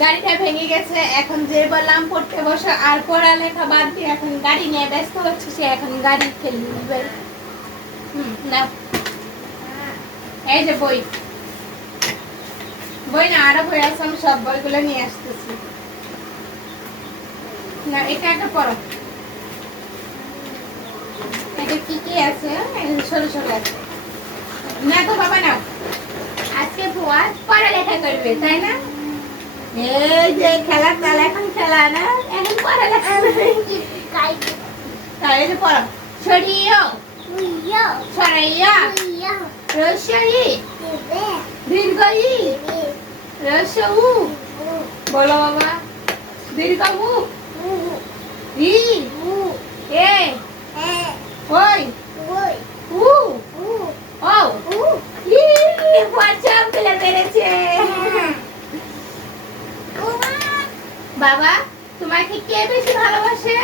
গাড়িটা ভেঙে গেছে, এখন যে বললাম পড়তে বসে আর পড়ালেখা বাদ দিয়ে এখন গাড়ি নিয়ে ব্যস্ত হচ্ছে, সে এখন গাড়ি খেলবে। না এই যে বই বই না আরো বই আছে, আমি সব বইগুলো নিয়ে আসতেছি। না এটা একটা পড়ো, এটা কি কি আছে ছোট ছোট আছে। না তো বাবা নাও, আজকে পড়ালেখা করবে তাই না? এই যে খেলার তাল, এখন খেলা না, এখন পড়ালেখা তাই যে পড়ো। সরিয়ে সরাইয়া রসই দীর্ঘই রসউ বলো বাবা। দীর্ঘ মু ই এ ওই উ ও ই পঞ্চম পেলে পেরেছে। বাবা তোমাকে কে বেশি ভালোবাসে?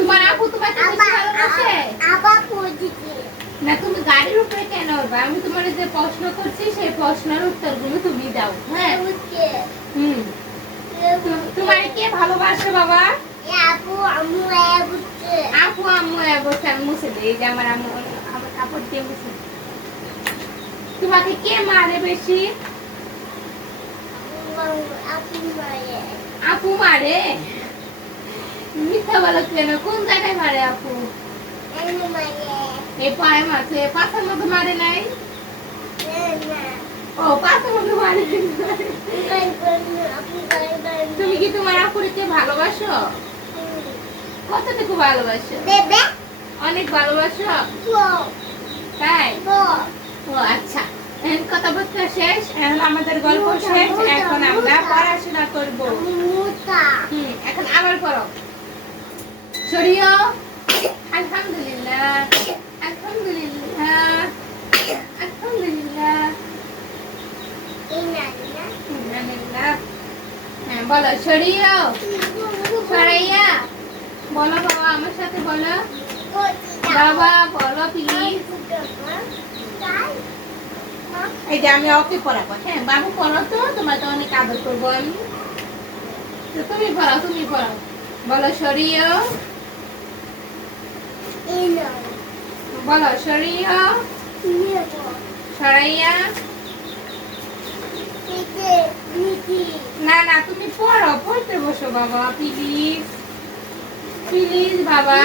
তোমার আপু তোমাকে বেশি ভালোবাসে? না তুমি গাড়ির উপরে কেন উঠবে? আমি তোমার যে প্রশ্ন করছি সেই প্রশ্নের উত্তরগুলো তুমি দাও। হ্যাঁ তোমার কে ভালোবাসে বাবা? আপু আম্মু বসে আমি মুছে দিই, যে আমার আম্মু আমার কাপড় দিয়ে মুছে। তোমাকে কে মারে বেশি? আপু মারে? মিথ্যা বলো কেন? কোন জায়গায় মারে আপু? এই পায়ে মারছে, পাশের মতো মারে নাই? ও পাশের মতো মারে। তুমি কি তোমার আপুকে ভালোবাসো? কতটুকু ভালোবাসো? অনেক ভালোবাসো তাই? ও আচ্ছা, এখন কথাবার্তা শেষ, এখন আমাদের গল্প শেষ, এখন আমরা পড়াশোনা করবো। এখন আবার পড়ো। সরিয়ে আলহামদুলিল্লাহ আলহামদুলিল্লাহ আলহামদুলিল্লাহ। হ্যাঁ বলো সরিয়ে সরাইয়া বলো বাবা, আমার সাথে বলো বাবা, বলো প্লিজ। এই যে আমি ওকে পড়াবো। হ্যাঁ বাবু পড়ো তো, তোমার তো অনেক আদর করবো আমি। তো তুমি পড়াও, তুমি পড়াও। বলো সরিয়ে বলো সরিয়ে সরাইয়া। না না তুমি পড়ো, পড়তে বসো বাবা প্লিজ প্লিজ বাবা।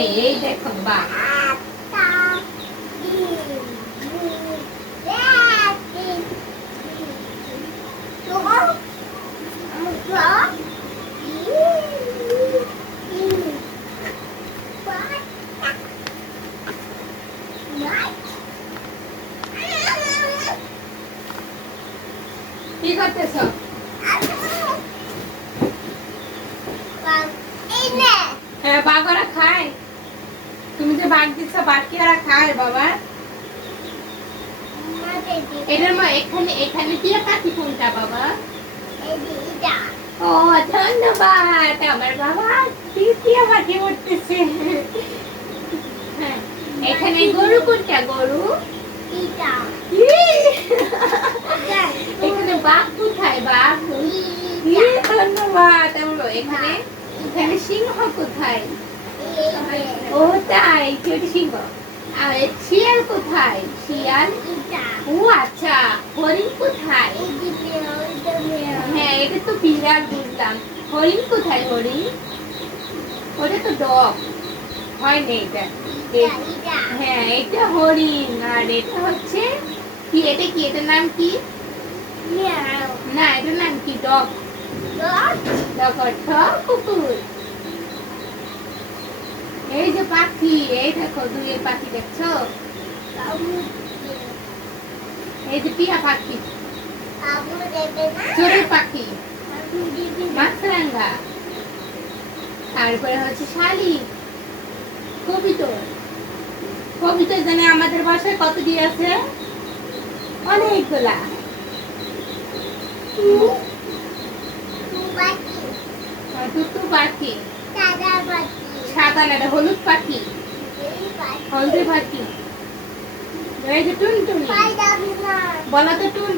এই দেখো বা কি করতেছ? হ্যাঁ বাঘরা খায়। তুমি যে বাঘ দিচ্ছ, বাঘ কি ওরা খায় বাবা? এটার মা এখানে এখানে টিয়া পাখি কোনটা বাবা? ও ধন্যবাদ আমার বাবা, টিয়া পাখি উঠতেছে। হ্যাঁ এখানে গরু কোনটা? গরু এখানে বাঘ কোথায়? বাঘ। ধন্যবাদ। এখানে এখানে সিংহ কোথায়? ও তাই, সিংহ। আর শিয়াল কোথায়? শিয়াল। ও আচ্ছা, হরিণ কোথায়? হ্যাঁ এটা তো বিড়াল বুঝলাম। হরিণ কোথায়? হরিণ ওটা তো ডগ হয় না এটা। হ্যাঁ এটা হরিণ, আর এটা হচ্ছে কি? এটা কি? এটার নাম কি? না এটার নাম কি? ডগ। ডগ অর্থ কুকুর। এই যে পাখি, এই দেখো দুই পাখি দেখছো? এই যে টিয়া পাখি, চড়ুই পাখি, মাছরাঙা, তারপরে হচ্ছে শালিক, কবিতর। কবিতর জানে আমাদের বাসায় কত দিয়ে আছে? অনেকগুলা। টুটু পাখি, সাদা না হলুদ পাখি, হলদে পাখি এই যে টুনটুনি বলো তো টুন